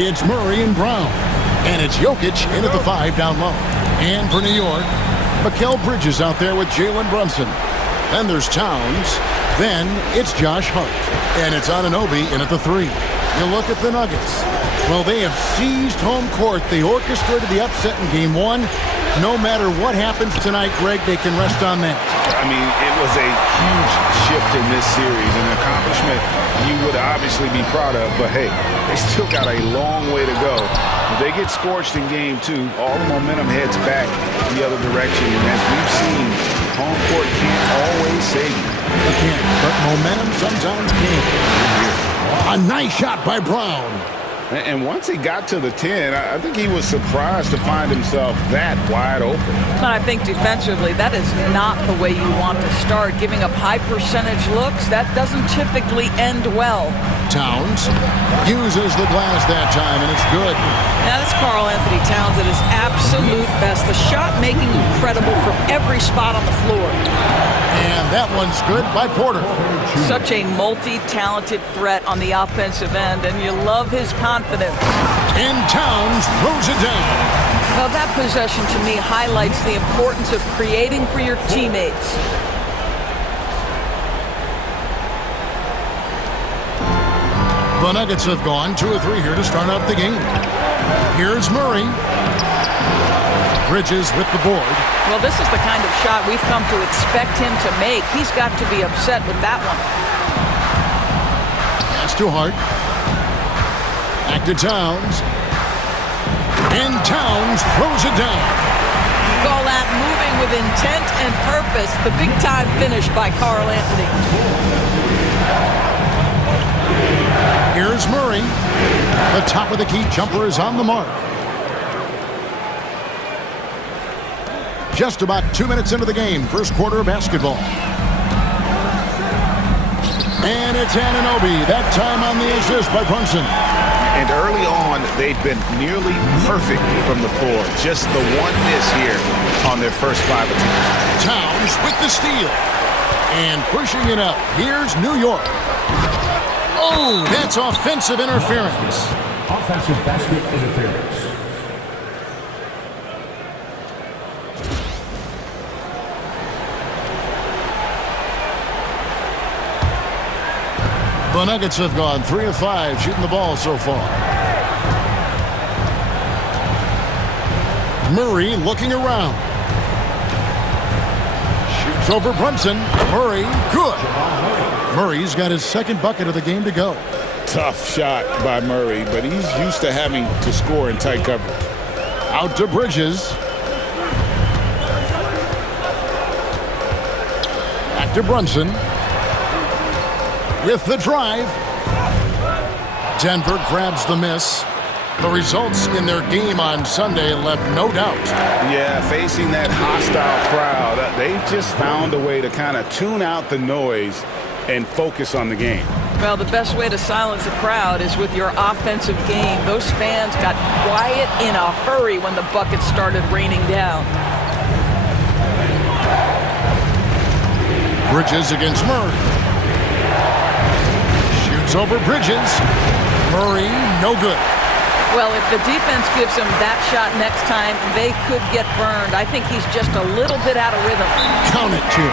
It's Murray and Brown. And it's Jokic in at the 5 down low. And for New York, Mikal Bridges out there with Jalen Brunson. Then there's Towns. Then it's Josh Hart. And it's Anunoby in at the 3. You look at the Nuggets. Well, they have seized home court. They orchestrated the upset in Game 1. No matter what happens tonight, Greg, they can rest on that. I mean, it was a huge shift in this series, an accomplishment you would obviously be proud of, but hey, they still got a long way to go. If they get scorched in Game 2, all the momentum heads back the other direction, and as we've seen, home court can't always save you. It can't, but momentum sometimes can. A nice shot by Brown. And once he got to the 10, I think he was surprised to find himself that wide open. But I think defensively, that is not the way you want to start. Giving up high percentage looks, that doesn't typically end well. Towns uses the glass that time, and it's good. Now, that's Karl Anthony Towns at his absolute best. The shot making incredible from every spot on the floor. And that one's good by Porter. Such a multi-talented threat on the offensive end, and you love his confidence. And Towns throws it down. Well, that possession to me highlights the importance of creating for your teammates. The Nuggets have gone 2 or 3 here to start out the game. Here's Murray. Bridges with the board. Well, this is the kind of shot we've come to expect him to make. He's got to be upset with that one. Pass to Hart. Back to Towns. And Towns throws it down. You call that moving with intent and purpose. The big-time finish by Karl Anthony. Here's Murray. The top of the key jumper is on the mark. Just about 2 minutes into the game, first quarter of basketball. And it's Anunoby, that time on the assist by Brunson. And early on, they've been nearly perfect from the floor. Just the one miss here on their first 5 attempts. Towns with the steal. And pushing it up, here's New York. Oh, that's offensive interference. Offensive basket interference. The Nuggets have gone 3 of 5 shooting the ball so far. Murray looking around. Shoots over Brunson. Murray, good. Murray's got his second bucket of the game to go. Tough shot by Murray, but he's used to having to score in tight coverage. Out to Bridges. Back to Brunson. With the drive. Denver grabs the miss. The results in their game on Sunday left no doubt. Yeah, facing that hostile crowd, they've just found a way to kind of tune out the noise and focus on the game. Well, the best way to silence a crowd is with your offensive game. Those fans got quiet in a hurry when the buckets started raining down. Bridges against Murray. Shoots over Bridges. Murray, no good. Well, if the defense gives him that shot next time, they could get burned. I think he's just a little bit out of rhythm. Count it, too.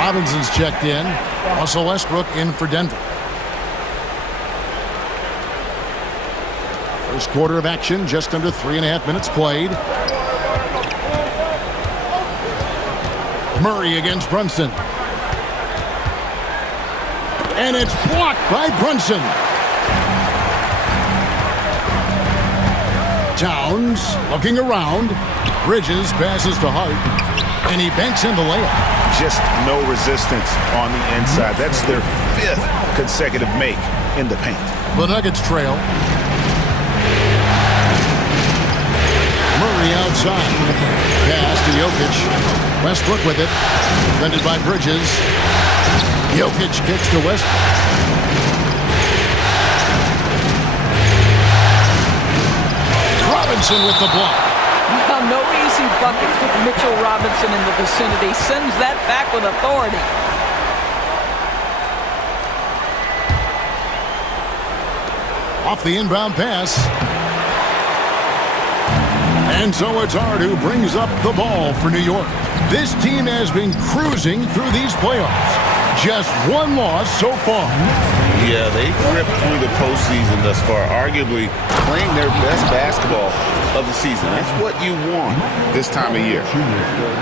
Robinson's checked in. Russell Westbrook in for Denver. First quarter of action, just under 3.5 minutes played. Murray against Brunson. And it's blocked by Brunson. Towns looking around. Bridges passes to Hart. And he banks in the layup. Just no resistance on the inside. That's their 5th consecutive make in the paint. The Nuggets trail. Murray outside. Pass to Jokic. Westbrook with it. Defended by Bridges. Jokic kicks to Westbrook. Robinson with the block. Well, no easy buckets with Mitchell Robinson in the vicinity. Sends that back with authority. Off the inbound pass. And so it's Hart who brings up the ball for New York. This team has been cruising through these playoffs. Just one loss so far. Yeah, they ripped through the postseason thus far, arguably playing their best basketball of the season. That's what you want this time of year.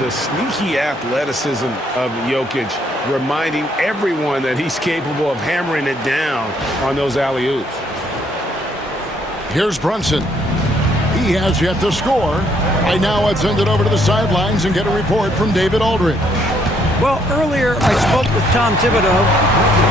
The sneaky athleticism of Jokic, reminding everyone that he's capable of hammering it down on those alley-oops. Here's Brunson. He has yet to score. Right now, let's send it over to the sidelines and get a report from David Aldridge. Well, earlier I spoke with Tom Thibodeau.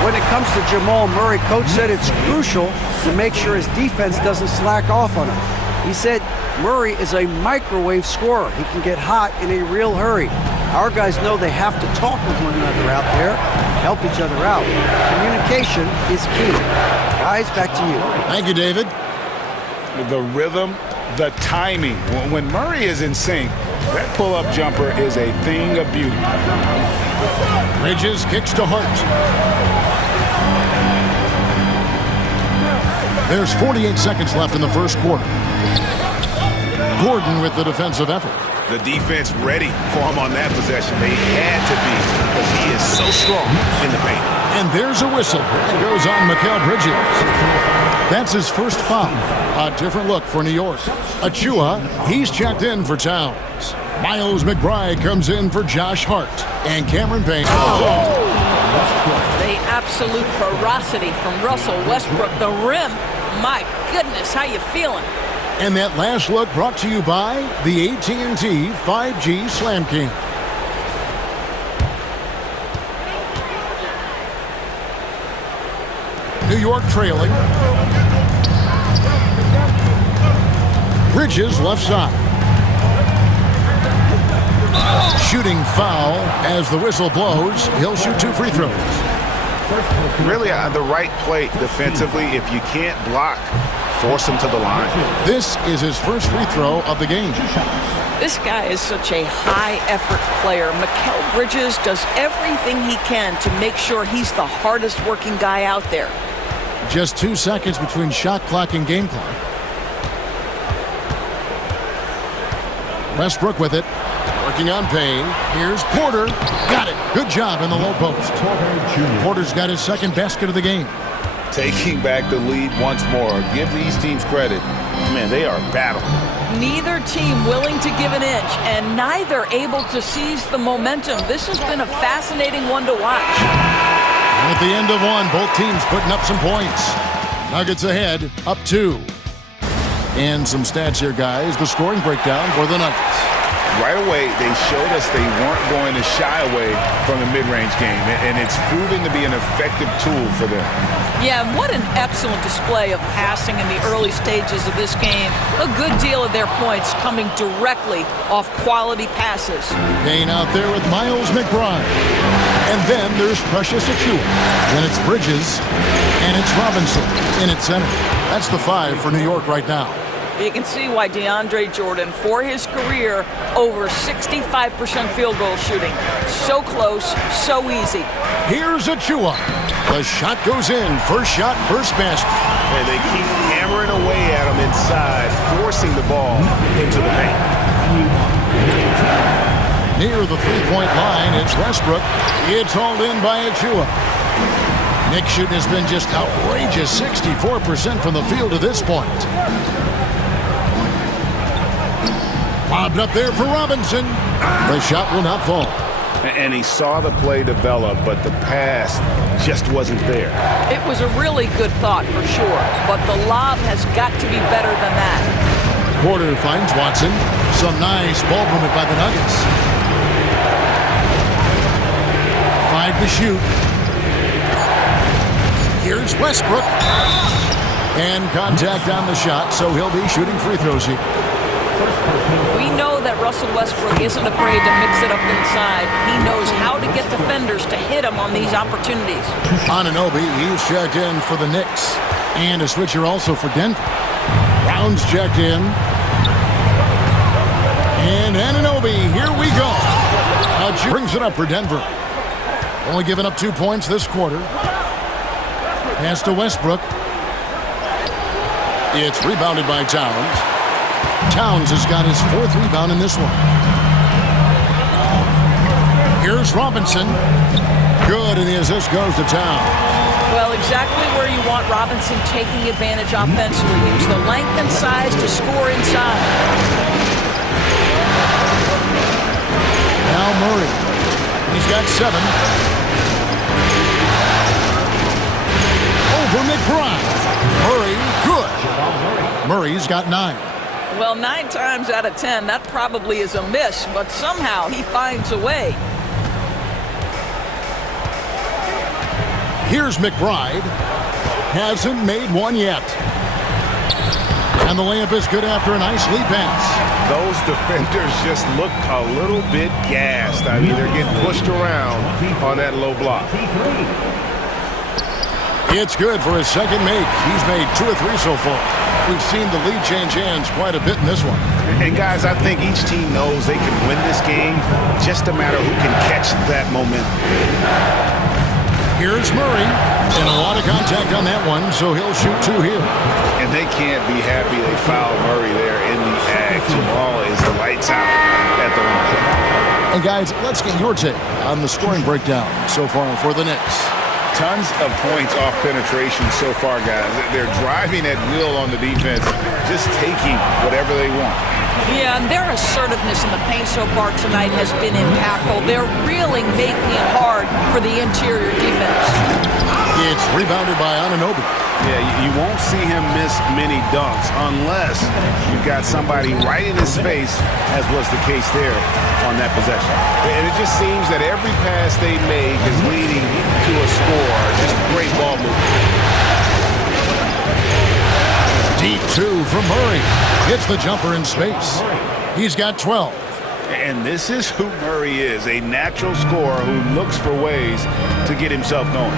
When it comes to Jamal Murray, coach said it's crucial to make sure his defense doesn't slack off on him. He said Murray is a microwave scorer. He can get hot in a real hurry. Our guys know they have to talk with one another out there, help each other out. Communication is key. Guys, back to you. Thank you, David. The rhythm, the timing. When Murray is in sync, that pull-up jumper is a thing of beauty. Bridges kicks to Hart. There's 48 seconds left in the first quarter. Gordon with the defensive effort. The defense ready for him on that possession. They had to be because he is so strong in the paint. And there's a whistle. It goes on Mikal Bridges. That's his first foul. A different look for New York. Achua, he's checked in for Towns. Miles McBride comes in for Josh Hart. And Cameron Payne. The absolute ferocity from Russell Westbrook. The rim. My goodness, how you feeling? And that last look brought to you by the AT&T 5G Slam King. New York trailing. Bridges left side. Shooting foul as the whistle blows. He'll shoot 2 free throws. Really the right play defensively. If you can't block, force him to the line. This is his first free throw of the game. This guy is such a high-effort player. Mikal Bridges does everything he can to make sure he's the hardest-working guy out there. Just 2 seconds between shot clock and game clock. Westbrook with it. Working on Payne. Here's Porter. Got it. Good job in the low post. Porter's got his second basket of the game. Taking back the lead once more. Give these teams credit. Man, they are battling. Neither team willing to give an inch, and neither able to seize the momentum. This has been a fascinating one to watch. And at the end of one, both teams putting up some points. Nuggets ahead, up 2. And some stats here, guys. The scoring breakdown for the Nuggets. Right away, they showed us they weren't going to shy away from the mid-range game, and it's proving to be an effective tool for them. Yeah, and what an excellent display of passing in the early stages of this game. A good deal of their points coming directly off quality passes. Payne out there with Miles McBride. And then there's Precious Achua. Then it's Bridges, and it's Robinson in at center. That's the 5 for New York right now. You can see why DeAndre Jordan, for his career, over 65% field goal shooting. So close, so easy. Here's Achua. The shot goes in. First shot, first basket. And they keep hammering away at him inside, forcing the ball into the paint. Near the three-point line, it's Westbrook. It's hauled in by Achua. Knicks shooting has been just outrageous, 64% from the field to this point. Lobbed up there for Robinson. The shot will not fall. And he saw the play develop, but the pass just wasn't there. It was a really good thought for sure, but the lob has got to be better than that. Porter finds Watson. Some nice ball movement by the Nuggets. 5 to shoot. Here's Westbrook. And contact on the shot, so he'll be shooting free throws here. We know that Russell Westbrook isn't afraid to mix it up inside. He knows how to get defenders to hit him on these opportunities. Anunoby, he's checked in for the Knicks. And a switcher also for Denver. Brown's checked in. And Anunoby, here we go. Brings it up for Denver. Only giving up 2 points this quarter. Pass to Westbrook. It's rebounded by Towns. Towns has got his 4th rebound in this one. Here's Robinson. Good, and the assist goes to Towns. Well, exactly where you want Robinson taking advantage offensively. Use the length and size to score inside. Now Murray. He's got 7. Over McBride. Murray, good. Murray's got 9. Well, 9 times out of 10, that probably is a miss, but somehow he finds a way. Here's McBride. Hasn't made one yet. And the layup is good after a nice lead pass. Those defenders just look a little bit gassed. I mean, they're getting pushed around on that low block. It's good for his 2nd make. He's made 2 or 3 so far. We've seen the lead change hands quite a bit in this one. And guys, I think each team knows they can win this game. Just a matter who can catch that momentum. Here's Murray, and a lot of contact on that one, so he'll shoot 2 here. And they can't be happy they fouled Murray there in the act. Jamal is the lights out at the line. And guys, let's get your take on the scoring breakdown so far for the Knicks. Tons of points off penetration so far, guys. They're driving at will on the defense, just taking whatever they want. Yeah, and their assertiveness in the paint so far tonight has been impactful. They're really making it hard for the interior defense. It's rebounded by Anunoby. Yeah, you won't see him miss many dunks unless you've got somebody right in his face, as was the case there on that possession. And it just seems that every pass they make is leading to a score. Just great ball movement. Deep 2 from Murray. Hits the jumper in space. He's got 12. And this is who Murray is, a natural scorer who looks for ways to get himself going.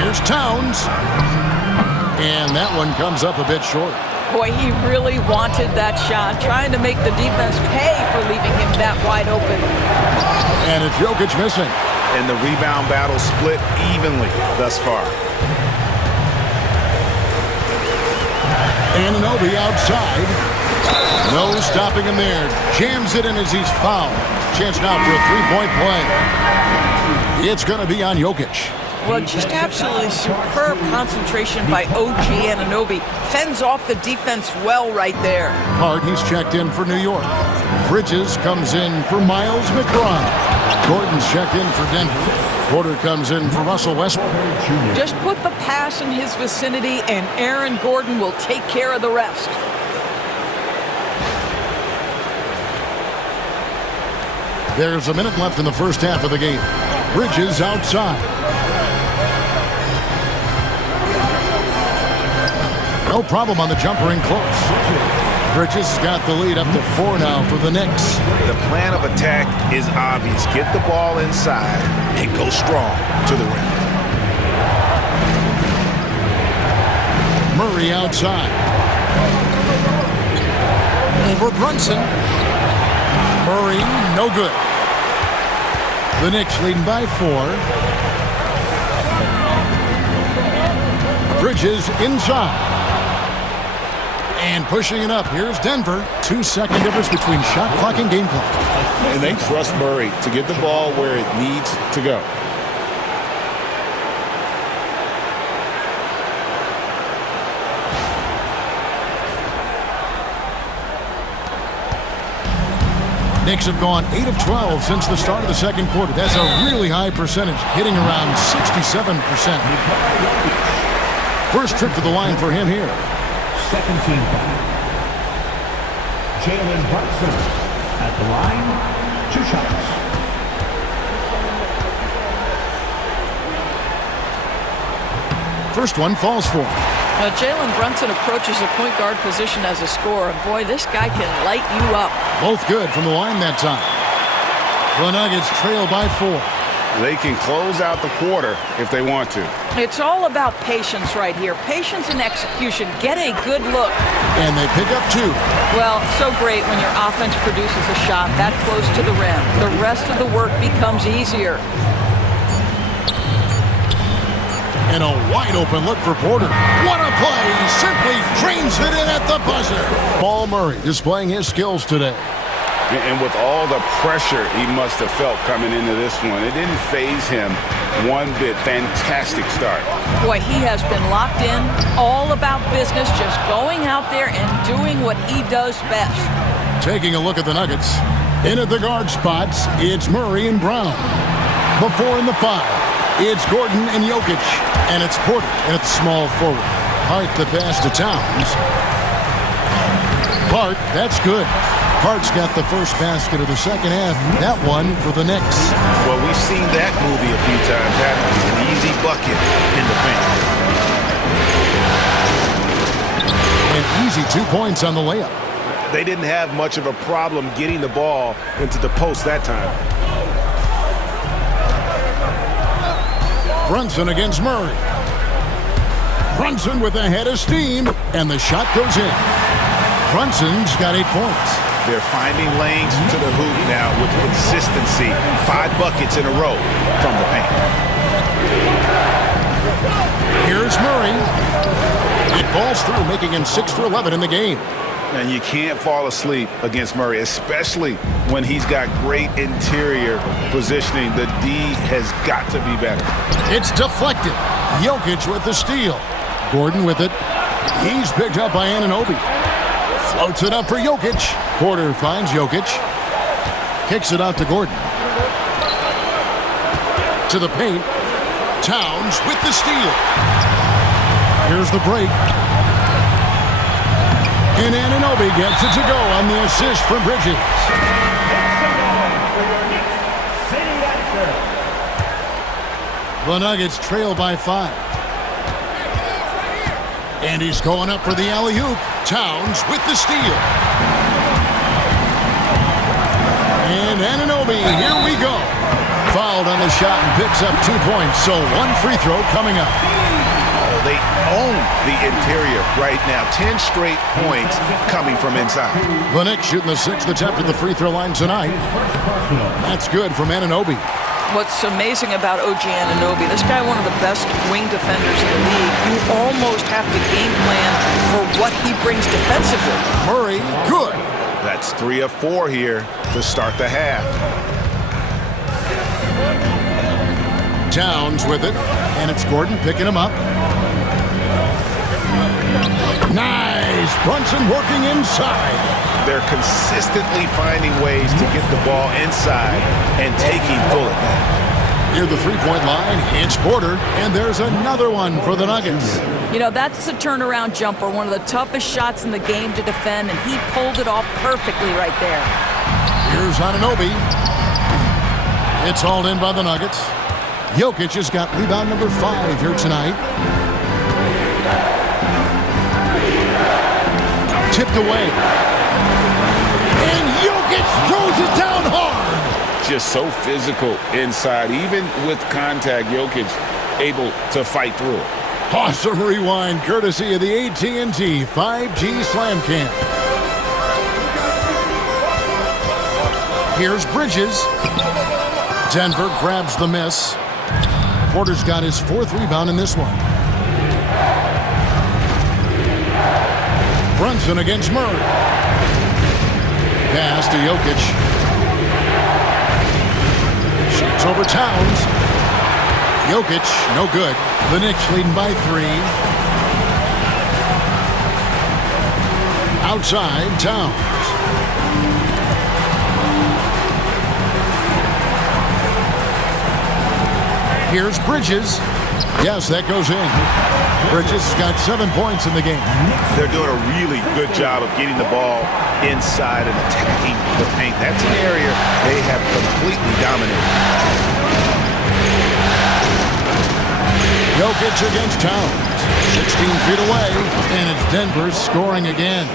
Here's Towns. And that one comes up a bit short. Boy, he really wanted that shot, trying to make the defense pay for leaving him that wide open. And it's Jokic missing. And the rebound battle split evenly thus far. Anunoby outside. No stopping him there. Jams it in as he's fouled. Chance now for a 3-point play. It's going to be on Jokic. Well, just absolutely superb concentration by OG Anunoby. Fends off the defense well right there. Hart, he's checked in for New York. Bridges comes in for Miles McBride. Gordon's checked in for Denver. Porter comes in for Russell Westbrook. Just put the pass in his vicinity, and Aaron Gordon will take care of the rest. There's a minute left in the first half of the game. Bridges outside. No problem on the jumper in close. Bridges has got the lead up to 4 now for the Knicks. The plan of attack is obvious. Get the ball inside and go strong to the rim. Murray outside. Over Brunson. Murray, no good. The Knicks leading by 4. Bridges inside. And pushing it up. Here's Denver. 2-second difference between shot clock and game clock. And they trust Murray to get the ball where it needs to go. Knicks have gone 8 of 12 since the start of the second quarter. That's a really high percentage, hitting around 67%. First trip to the line for him here. Second team foul. Jalen Brunson at the line, 2 shots. First one falls for him. Jalen Brunson approaches the point guard position as a scorer. Boy, this guy can light you up. Both good from the line that time. The Nuggets trail by 4. They can close out the quarter if they want to. It's all about patience right here. Patience and execution. Get a good look. And they pick up 2. Well, so great when your offense produces a shot that close to the rim. The rest of the work becomes easier. And a wide open look for Porter. What a play! He simply drains it in at the buzzer. Paul Murray displaying his skills today. And with all the pressure he must have felt coming into this one, it didn't faze him one bit. Fantastic start. Boy, he has been locked in, all about business, just going out there and doing what he does best. Taking a look at the Nuggets. In at the guard spots, it's Murray and Brown. Before in the 5, it's Gordon and Jokic. And it's Porter at small forward. Hart the pass to Towns. Hart, that's good. Hart's got the first basket of the second half. That one for the Knicks. Well, we've seen that movie a few times, haven't we? An easy bucket in the paint. An easy 2 points on the layup. They didn't have much of a problem getting the ball into the post that time. Brunson against Murray. Brunson with a head of steam, and the shot goes in. Brunson's got 8 points. They're finding lanes to the hoop now with consistency. 5 buckets in a row from the paint. Here's Murray. It balls through, making him 6 for 11 in the game. And you can't fall asleep against Murray, especially when he's got great interior positioning. The D has got to be better. It's deflected. Jokic with the steal. Gordon with it. He's picked up by Anunoby. Floats it up for Jokic. Porter finds Jokic. Kicks it out to Gordon. To the paint. Towns with the steal. Here's the break. And Anunoby gets it to go on the assist from Bridges. The Nuggets trail by 5. And he's going up for the alley-oop. Towns with the steal. And Anunoby, here we go. Fouled on the shot and picks up 2 points. So 1 free throw coming up. Oh, they own the interior right now. 10 straight points coming from inside. The Knicks shooting the 6th attempt at the free throw line tonight. That's good from Anunoby. What's amazing about OG Anunoby, this guy one of the best wing defenders in the league. You almost have to game plan for what he brings defensively. Murray, good. That's 3 of 4 here to start the half. Towns with it, and it's Gordon picking him up. Nice! Brunson working inside. They're consistently finding ways to get the ball inside and taking full advantage. Near the three-point line, it's Porter, and there's another one for the Nuggets. You know, that's the turnaround jumper, one of the toughest shots in the game to defend, and he pulled it off perfectly right there. Here's Anunoby. It's hauled in by the Nuggets. Jokic has got rebound number 5 here tonight. Tipped away. And Jokic throws it down hard. Just so physical inside. Even with contact, Jokic able to fight through it. Awesome rewind courtesy of the AT&T 5G Slam Cam. Here's Bridges. Denver grabs the miss. Porter's got his 4th rebound in this one. Brunson against Murray. Pass to Jokic. Shoots over Towns. Jokic, no good. The Knicks leading by 3. Outside, Towns. Here's Bridges. Yes, that goes in. Bridges got 7 points in the game. They're doing a really good job of getting the ball inside and attacking the paint. That's an area they have completely dominated. Jokic against Towns. 16 feet away, and it's Denver scoring again.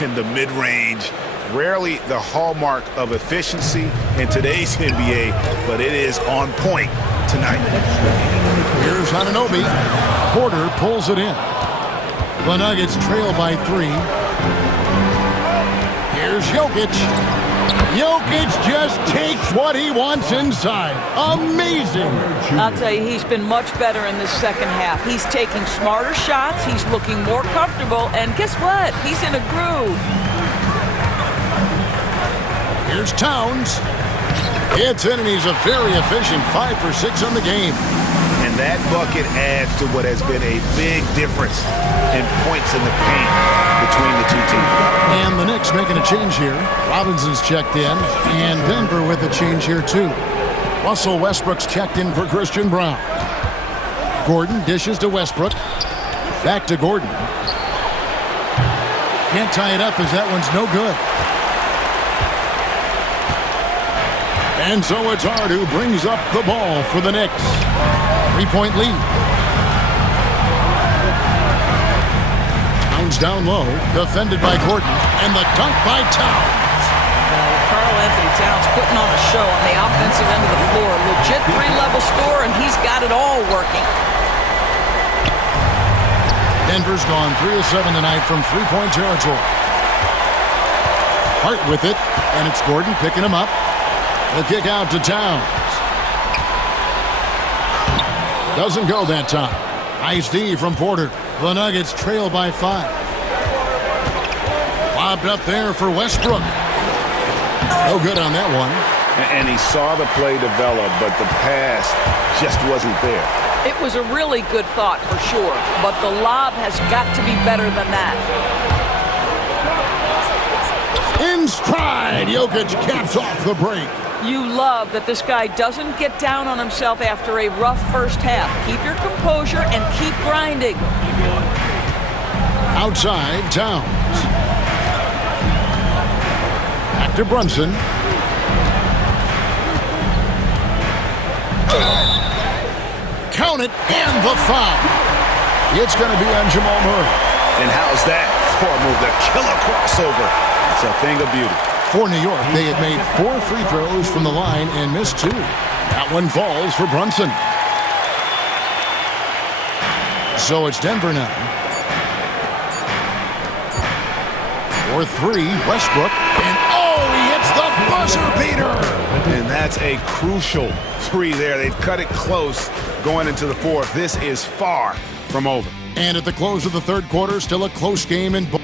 In the mid-range, rarely the hallmark of efficiency in today's NBA, but it is on point tonight. Here's Anunoby. Porter pulls it in. The Nuggets trail by 3. Here's Jokic. Jokic just takes what he wants inside. Amazing. I'll tell you, he's been much better in this second half. He's taking smarter shots. He's looking more comfortable. And guess what? He's in a groove. Here's Towns. It's in, and he's a very efficient 5 for 6 on the game. And that bucket adds to what has been a big difference in points in the paint between the two teams. And the Knicks making a change here. Robinson's checked in, and Denver with a change here too. Russell Westbrook's checked in for Christian Brown. Gordon dishes to Westbrook. Back to Gordon. Can't tie it up as that one's no good. And so it's Hart who brings up the ball for the Knicks. 3-point lead. Towns down low, defended by Gordon, and the dunk by Towns. Karl Anthony Towns putting on a show on the offensive end of the floor. Legit three-level score, and he's got it all working. Denver's gone 3 of 7 tonight from three-point territory. Hart with it, and it's Gordon picking him up. The kick out to Towns. Doesn't go that time. Nice D from Porter. The Nuggets trail by 5. Lobbed up there for Westbrook. No good on that one. And he saw the play develop, but the pass just wasn't there. It was a really good thought for sure, but the lob has got to be better than that. In stride, Jokic caps off the break. You love that this guy doesn't get down on himself after a rough first half. Keep your composure and keep grinding. Outside, Towns. Back to Brunson. Count it, and the foul. It's going to be on Jamal Murray. And how's that for a move? The killer crossover. It's a thing of beauty. For New York, they had made 4 free throws from the line and missed 2. That one falls for Brunson. So it's Denver now. For 3, Westbrook. And he hits the buzzer beater. And that's a crucial 3 there. They've cut it close going into the 4th. This is far from over. And at the close of the third quarter, still a close game in both.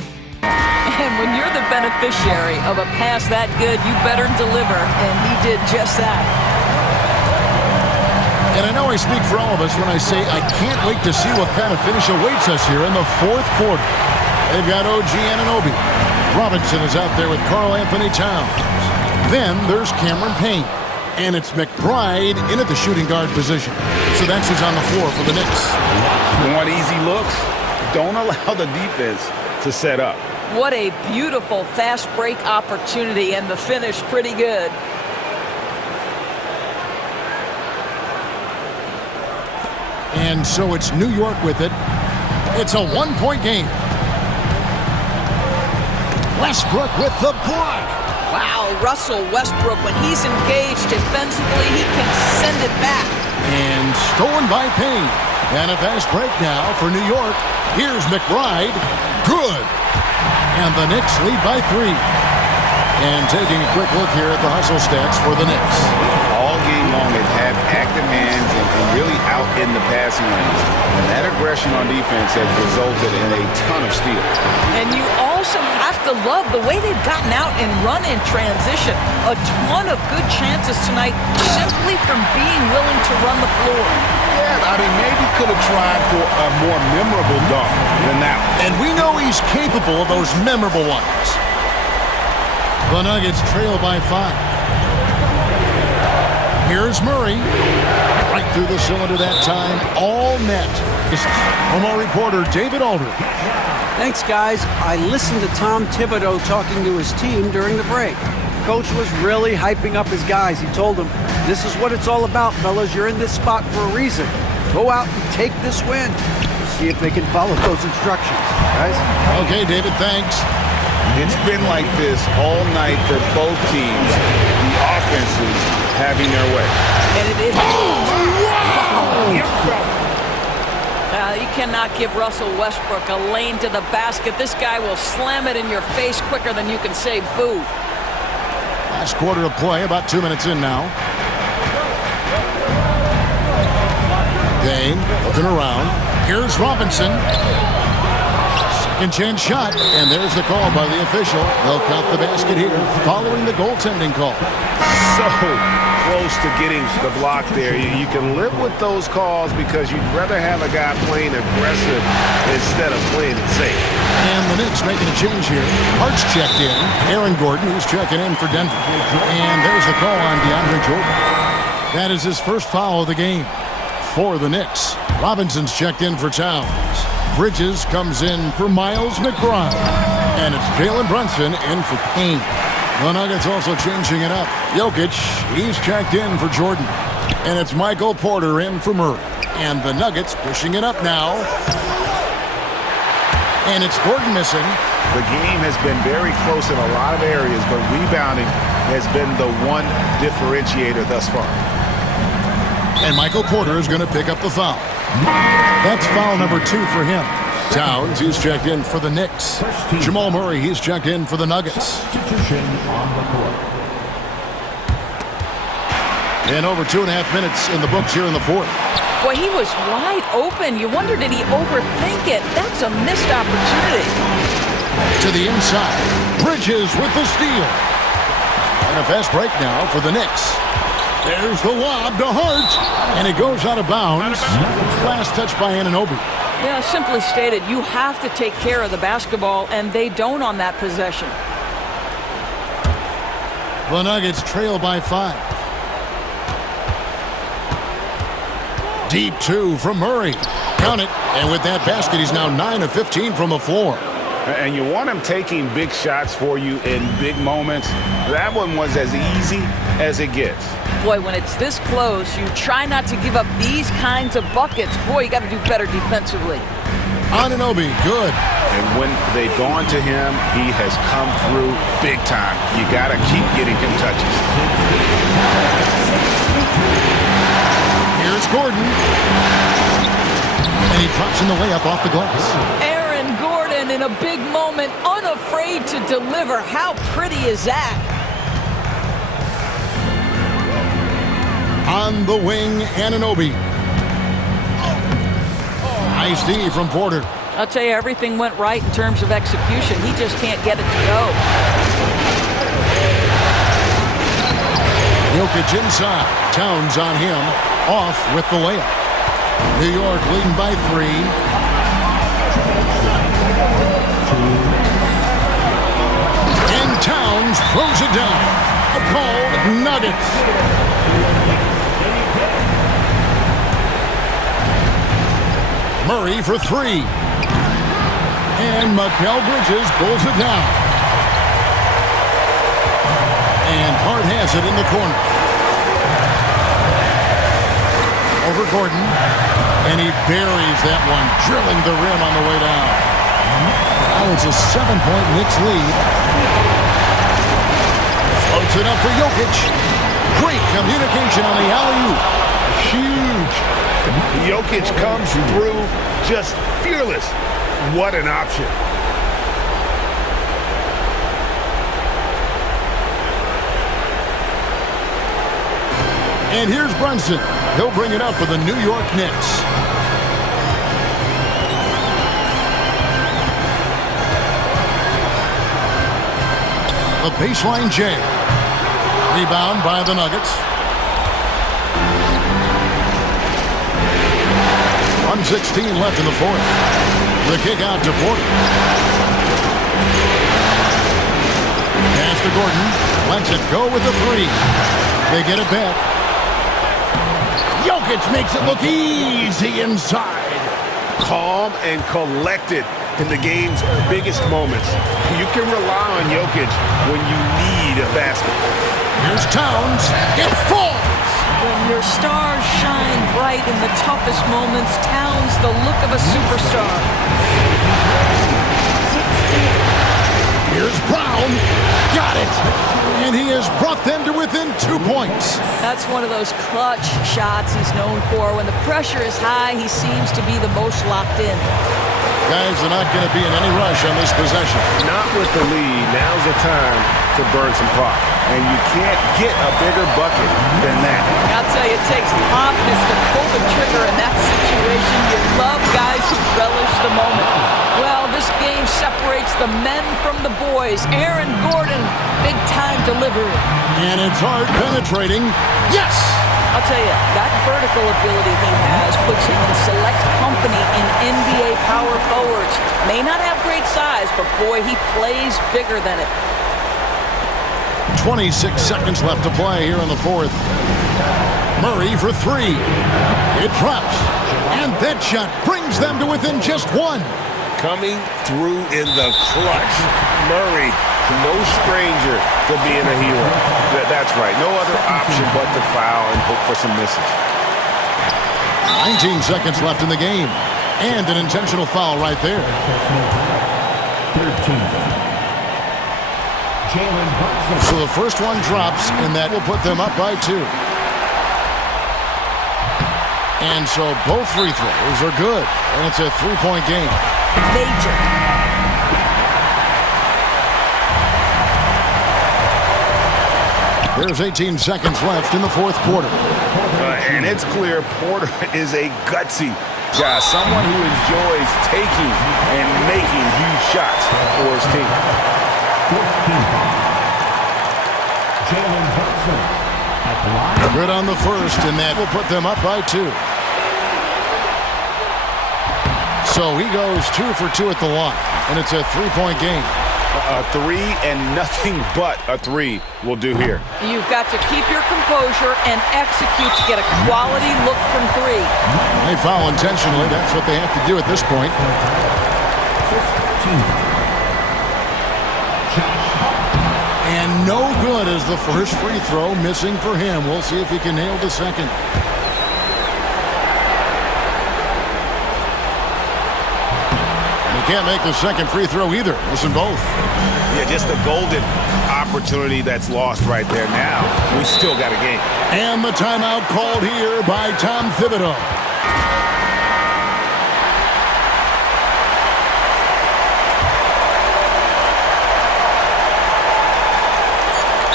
And when you're the beneficiary of a pass that good, you better deliver, and he did just that. And I know I speak for all of us when I say I can't wait to see what kind of finish awaits us here in the fourth quarter. They've got OG Anunoby. Robinson is out there with Karl Anthony Towns. Then there's Cameron Payne. And it's McBride in at the shooting guard position. So that's who's on the floor for the Knicks. You want easy looks? Don't allow the defense to set up. What a beautiful fast break opportunity, and the finish pretty good. And so it's New York with it. It's a one-point game. Westbrook with the block. Wow, Russell Westbrook, when he's engaged defensively, he can send it back. And stolen by Payne. And a fast break now for New York. Here's McBride. Good. And the Knicks lead by 3. And taking a quick look here at the hustle stats for the Knicks. All game long, they've had active hands and really out in the passing lanes. And that aggression on defense has resulted in a ton of steals. And you also have to love the way they've gotten out and run in transition. A ton of good chances tonight simply from being willing to run the floor. Yeah, I mean, maybe could have tried for a more memorable dunk than that one. And we know he's capable of those memorable ones. The Nuggets trail by 5. Here's Murray. Right through the cylinder that time. All net. This is from our reporter, David Aldridge. Thanks, guys. I listened to Tom Thibodeau talking to his team during the break. Coach was really hyping up his guys. He told them, this is what it's all about, fellas. You're in this spot for a reason. Go out and take this win. See if they can follow those instructions, guys. Okay, David, thanks. It's been like this all night for both teams. The offenses having their way. And it is. Wow! You cannot give Russell Westbrook a lane to the basket. This guy will slam it in your face quicker than you can say boo. last quarter of play, about 2 minutes in now. Dane looking around. Here's Robinson. Second chance shot, and there's the call by the official. They'll count the basket here following the goaltending call. So close to getting the block there. You can live with those calls because you'd rather have a guy playing aggressive instead of playing it safe. And the Knicks making a change here. Hart's checked in. Aaron Gordon, who's checking in for Denver. And there's the call on DeAndre Jordan. That is his first foul of the game for the Knicks. Robinson's checked in for Towns. Bridges comes in for Miles McBride. And it's Jalen Brunson in for Payne. The Nuggets also changing it up. Jokic, he's checked in for Jordan. And it's Michael Porter in for Murray. And the Nuggets pushing it up now. And it's Gordon missing. The game has been very close in a lot of areas, but rebounding has been the one differentiator thus far. And Michael Porter is going to pick up the foul. That's foul number 2 for him. Towns, he's checked in for the Knicks. Jamal Murray, he's checked in for the Nuggets. And over 2.5 minutes in the books here in the fourth. Boy, he was wide open. You wonder, did he overthink it? That's a missed opportunity. To the inside. Bridges with the steal. And a fast break now for the Knicks. There's the lob to Hart. And it goes out of bounds. Last touch by Anunoby. Yeah, simply stated, you have to take care of the basketball, and they don't on that possession. The Nuggets trail by 5. Deep 2 from Murray. Count it. And with that basket, he's now 9 of 15 from the floor. And you want him taking big shots for you in big moments. That one was as easy as it gets. Boy, when it's this close, you try not to give up these kinds of buckets. Boy, you got to do better defensively. Anunoby, good. And when they've gone to him, he has come through big time. You got to keep getting him touches. Here's Gordon. And he drops in the layup off the glass. Aaron Gordon in a big moment, unafraid to deliver. How pretty is that? On the wing, Anunoby. Nice D from Porter. I'll tell you, everything went right in terms of execution. He just can't get it to go. Jokic inside. Towns on him. Off with the layup. New York leading by 3. And Towns throws it down. A call, Nuggets. Murray for 3. And Mikal Bridges pulls it down. And Hart has it in the corner. Over Gordon. And he buries that one, drilling the rim on the way down. Now it's a 7-point Knicks lead. Floats it up for Jokic. Great communication on the alley-oop. Huge. Jokic comes through just fearless. What an option. And here's Brunson. He'll bring it up for the New York Knicks. The baseline jam. Rebound by the Nuggets. 1:16 left in the fourth. The kick out to Porter. Pass to Gordon. Lets it go with the 3. They get it back. Jokic makes it look easy inside. Calm and collected in the game's biggest moments. You can rely on Jokic when you need a basket. Here's Towns. It falls. When your stars shine bright in the toughest moments, Towns the look of a superstar. Here's Brown. Got it. And he has brought them to within 2 points. That's one of those clutch shots he's known for. When the pressure is high, he seems to be the most locked in. Guys are not going to be in any rush on this possession. Not with the lead. Now's the time to burn some clock. And you can't get a bigger bucket than that. I'll tell you, it takes confidence to pull the trigger in that situation. You love guys who relish the moment. Well, this game separates the men from the boys. Aaron Gordon, big-time delivery. And it's hard penetrating. Yes! I'll tell you, that vertical ability he has puts him in select company in NBA power forwards. May not have great size, but boy, he plays bigger than it. 26 seconds left to play here in the fourth. Murray for three. It drops. And that shot brings them to within just one. Coming through in the clutch. Murray, no stranger to being a hero. That's right. No other option but to foul and hope for some misses. 19 seconds left in the game. And an intentional foul right there. 13. Jalen Brunson. So the first one drops, and that will put them up by 2. And so both free throws are good. And it's a 3-point game. Major. There's 18 seconds left in the fourth quarter. And it's clear Porter is a gutsy guy, someone who enjoys taking and making huge shots for his team. 14. Jalen Brunson at the line. Good on the first, and that will put them up by 2. So he goes 2 for 2 at the line, and it's a 3-point game. A 3 and nothing but a 3 will do here. You've got to keep your composure and execute to get a quality look from 3. They foul intentionally. That's what they have to do at this point. 15. And no good as the first free throw, missing for him. We'll see if he can nail the second. And he can't make the second free throw either. Missing both. Yeah, just a golden opportunity that's lost right there. Now, we still got a game. And the timeout called here by Tom Thibodeau.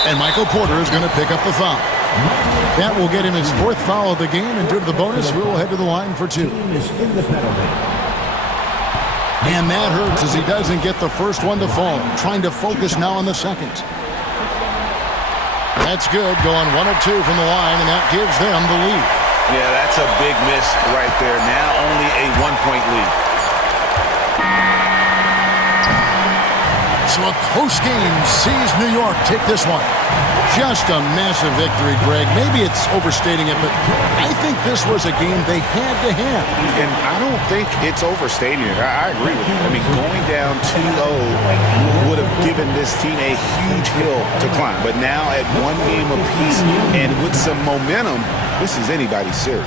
And Michael Porter is going to pick up the foul. That will get him his 4th foul of the game, and due to the bonus, we will head to the line for 2. And that hurts as he doesn't get the first one to fall. Trying to focus now on the second. That's good, going 1 of 2 from the line, and that gives them the lead. Yeah, that's a big miss right there. Now only a 1-point lead. So a close game sees New York take this one. Just a massive victory, Greg. Maybe it's overstating it, but I think this was a game they had to have. And I don't think it's overstating it. I agree with you. I mean, going down 2-0 would have given this team a huge hill to climb. But now at 1 game apiece and with some momentum, this is anybody's series.